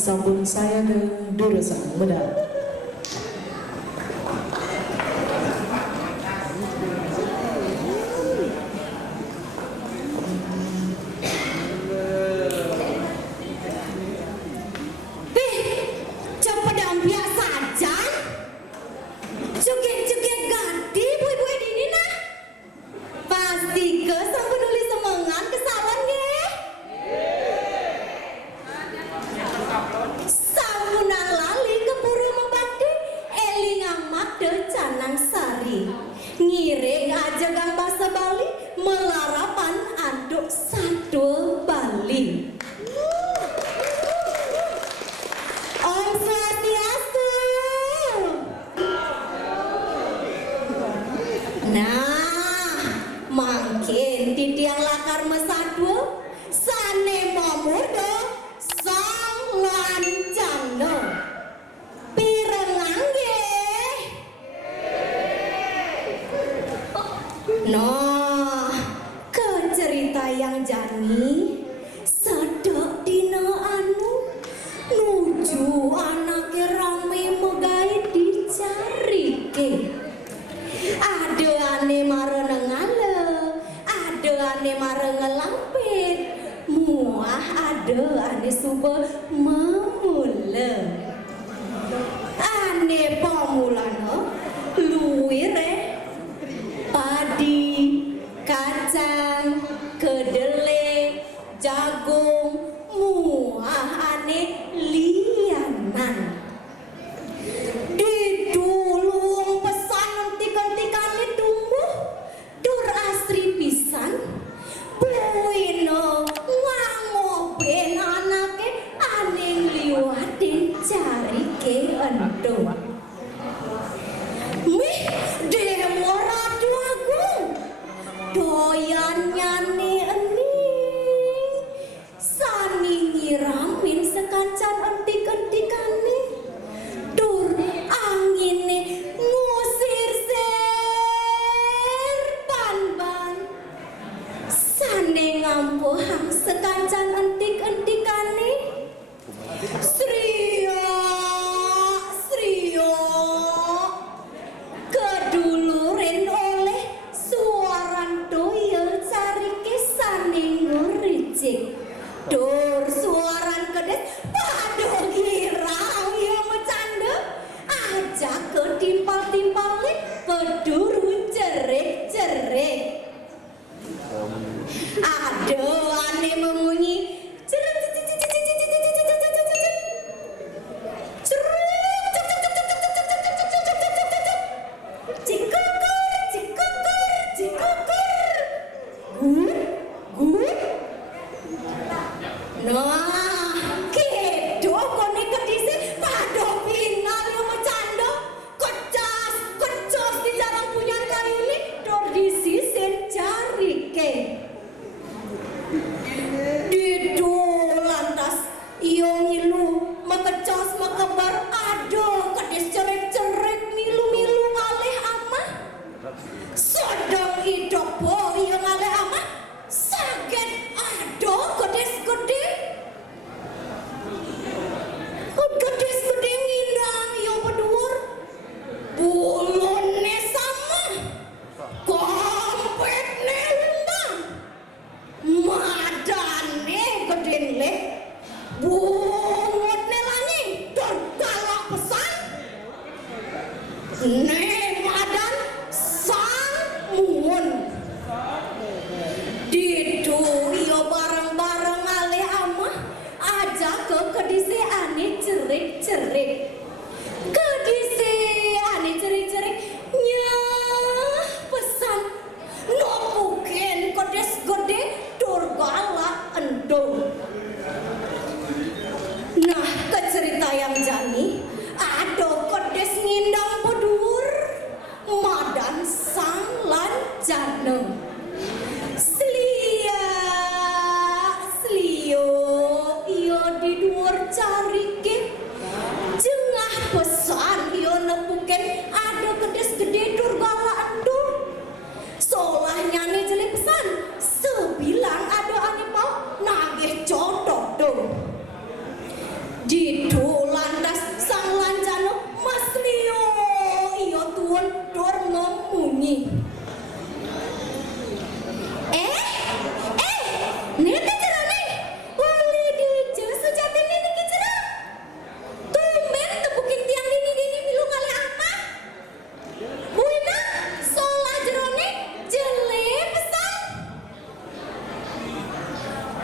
Sambung saya ke Durusan Muda. Ngiring aja gang bahasa Bali melarapan anduk satu Bali. Om Swastiastu. Nah, makin di tiang lakar mesadu sane mamudo sang lancangno. Nah, ke cerita yang jani sedek dina anu nuju anake rame megai dicari ke. Ada ane marenengale, ada ane marengelampit, muah ada ane suba memula. Ane pamulana luwire padi, kacang, kedelai, jagung, muah ane lianan. Didulung pesan entik-entikane tumbuh dur asri pisan. Buino ngangoben anake ane liwatin cari ke ento. Mih dewa ratu agung doyan nyanyi ening sani nyiramin sekancan entik-entikane dur angine ngusir serpan-ban sane ngampuhang sekancan entik-entikane Srio keduluren oleh suaran doyel cari kesane nguricik dur suaran kedes pado girang yang bercanda aja ketimpal-timpalin peduru cerik-cerik ada ane memunyi Nah, ke cerita yang jani ada kedes ngindang pedur teken ada kedes gede dur galak dur. Solahnya nih jeli pesan sebilang ada ane mau nagih codok tuh. Di lantas sang lancano Mas Leo iyo tuan dur memunyi. Nete jerane wali di sejati ini kecera. Tumben tebukin tiang ini milu kali apa? Buina sola jerone jele pesan.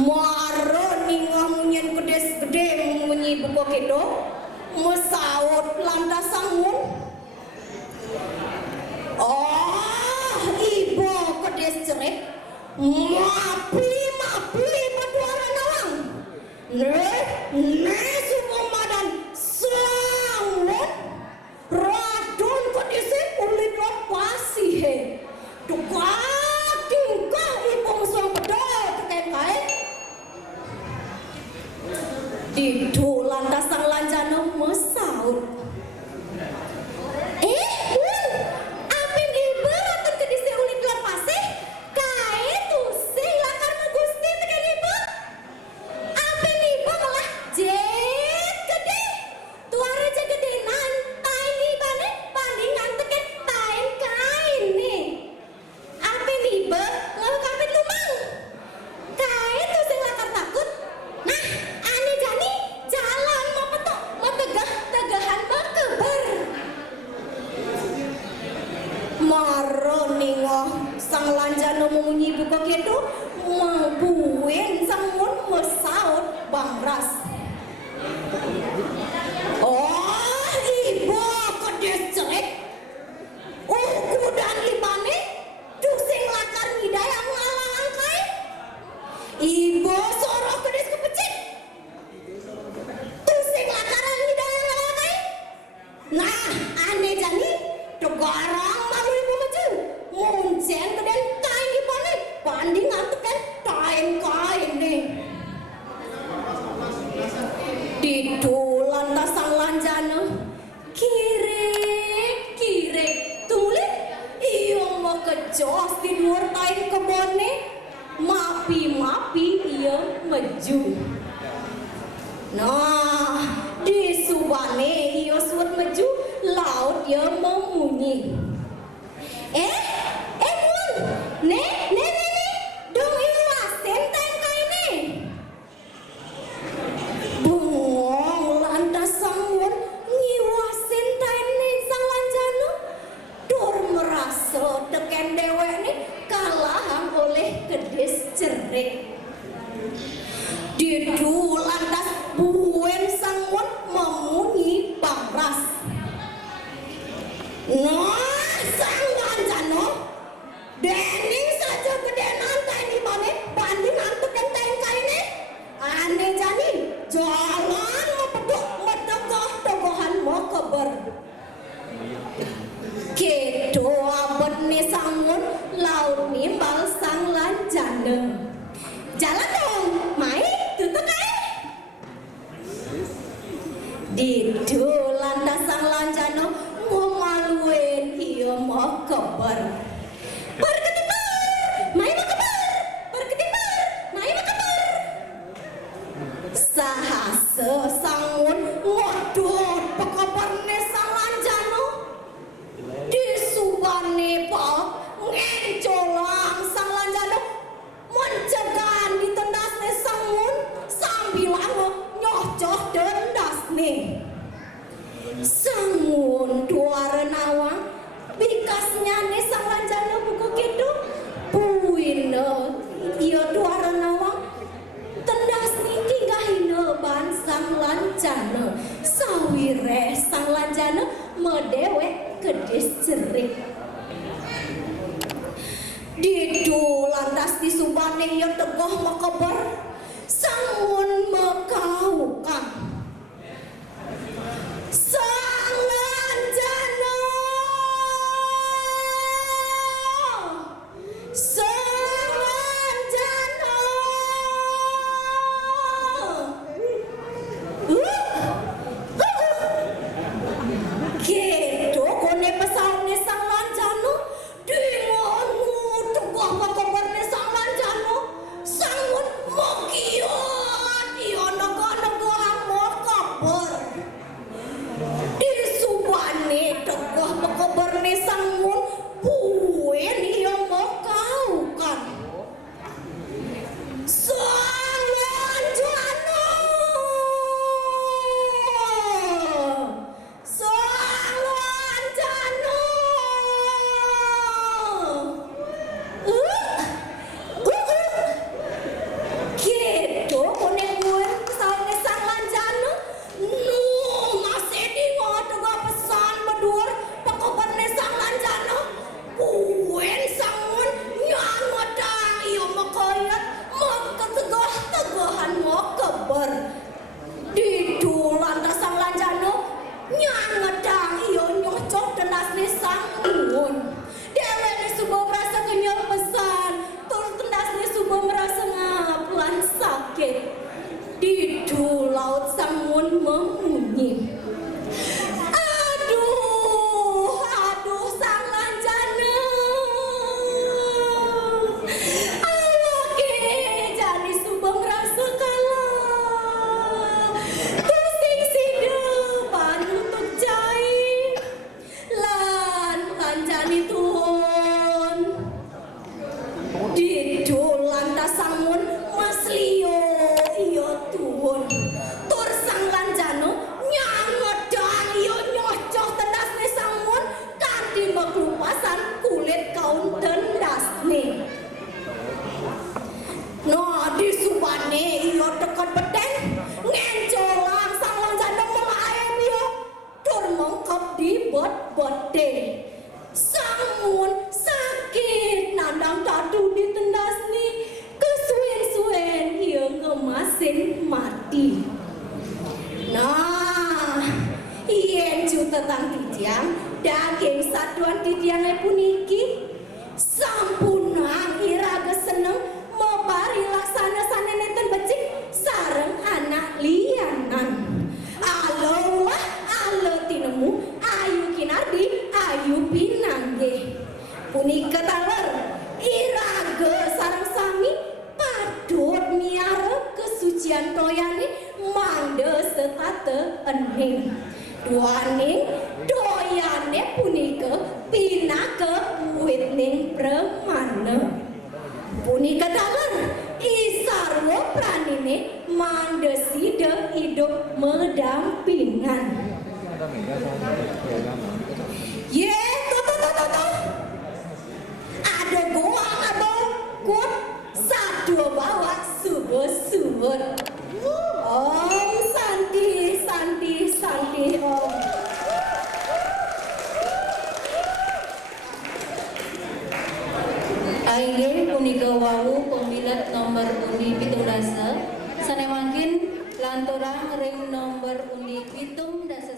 Maro ningah munyen gede munyi buko kedo mesaut lantas sangun. Oh, ibu kedes cerik. Mapi paduara nawang. Ne sumomadan sangun. Radon kodisi ulit pasi he. Tingkah ibu musuh pedal terkait. Didu lantas sang lanjana mesaut. Apin ibu ratun kedisi ulit pasi. Sang lanjana memunyi buka kedo mabuin sangun mesaut bangras. Oh, ibu kedes cerik. Kudan libane dusing lakar ngidaya ngalang kai. Ibu soroh kedes kepecik. Dusing lakaran ngidaya ngalang kai. Nah, ane jani dogarang malu ibu maju. Muncen keden kain di mana banding antekan kain nih. Di lantas sang lanjana kire tulis iyo mau kejos di luar kain kebone mapi iyo maju. Nah di subane iyo suat maju laut ia memunyi. Nih, dong ini wasen tan kaine. Bengong lantas sangun ngiwasen taine sang lanjana. Dor merasa teken dewek nih kalahan oleh kedes cerik. Didu lantas buen sangun memunyi bangras. Nah, sang lanjana dening saja gedenan kain di mana banding antekan kain kainnya. Aneh jani jalan mepeduk medegah togohan mau keber. Kedo abad nih sangun laut nimbal sang lanjana. Jalan dong, mai tutup kain. Didu lantas sang lanjana ngomaluin iyo mau keber. Sahase sangun ngodot pekabarne sang lanjana. Disubane pak ngencolang sang lanjana mencegan ditendasne sangun sambil nyocoh dendasne. Sangun duara nawang bikasnya nih sang lanjana buku gitu puina iyo duara nawang tendas niki gahina ban sang lancana sawire sang lancana medewek kedes cerik. Didu lantas disubane iyo tegoh makabar sangun mekaukan. Sang lancana Kedo gede. Samun sakit nandang tadu ditendas nih kesuwen-suwen ia ngemasin mati. Nah, ien cu tetang titiang daging satuan titiang puniki sampuna iraga seneng mebari laksana saneneten becik sareng anak lianan. Alolah alo tinemu ayu kinardi ayu pinangge punika taler iraga sareng sami padut miara kesucian toyane mande setate ening duaning doyane punika pinake witning premana punika taler isarwo pranine mande sida hidup mendampingan. Ye, tuh. Ada gua abang kut satu bawa subur. Om Santi om. Aing punika wau pemilat nomor undi 17 sanemangkin lanturang ring nomor undi 17